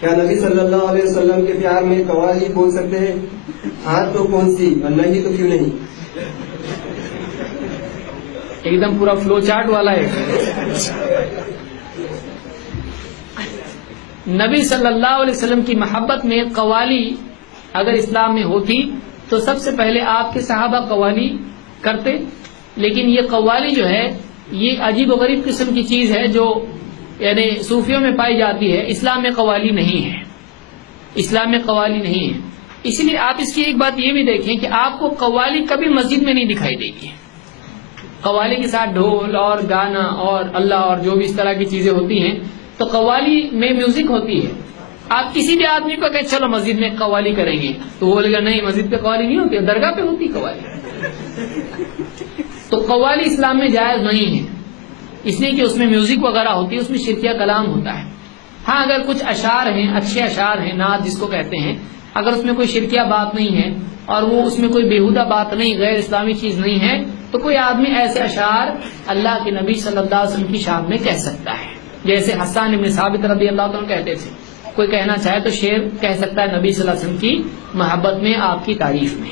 کیا نبی صلی اللہ علیہ وسلم کے پیار میں قوالی بول سکتے ہیں؟ ہاں تو کون سی، اور نہیں تو کیوں نہیں؟ ایک دم پورا فلو چارٹ والا ہے. نبی صلی اللہ علیہ وسلم کی محبت میں قوالی اگر اسلام میں ہوتی تو سب سے پہلے آپ کے صحابہ قوالی کرتے، لیکن یہ قوالی جو ہے یہ عجیب و غریب قسم کی چیز ہے جو یعنی صوفیوں میں پائی جاتی ہے. اسلام میں قوالی نہیں ہے، اسلام میں قوالی نہیں ہے. اس لیے آپ اس کی ایک بات یہ بھی دیکھیں کہ آپ کو قوالی کبھی مسجد میں نہیں دکھائی دے گی. قوالی کے ساتھ ڈھول اور گانا اور اللہ اور جو بھی اس طرح کی چیزیں ہوتی ہیں، تو قوالی میں میوزک ہوتی ہے. آپ کسی بھی آدمی کو کہ چلو مسجد میں قوالی کریں گے تو وہ بولے گا نہیں مسجد پہ قوالی نہیں ہوتی، درگاہ پہ ہوتی قوالی. تو قوالی اسلام میں جائز نہیں ہے، اس لیے کہ اس میں میوزک وغیرہ ہوتی ہے، اس میں شرکیہ کلام ہوتا ہے. ہاں اگر کچھ اشعار ہیں، اچھے اشعار ہیں، نعت جس کو کہتے ہیں، اگر اس میں کوئی شرکیہ بات نہیں ہے اور وہ اس میں کوئی بیہودہ بات نہیں، غیر اسلامی چیز نہیں ہے، تو کوئی آدمی ایسے اشعار اللہ کے نبی صلی اللہ علیہ وسلم کی شان میں کہہ سکتا ہے. جیسے حسان بن ثابت رضی اللہ عنہ کہتے تھے، کوئی کہنا چاہے تو شعر کہہ سکتا ہے نبی صلی اللہ علیہ وسلم کی محبت میں، آپ کی تعریف میں.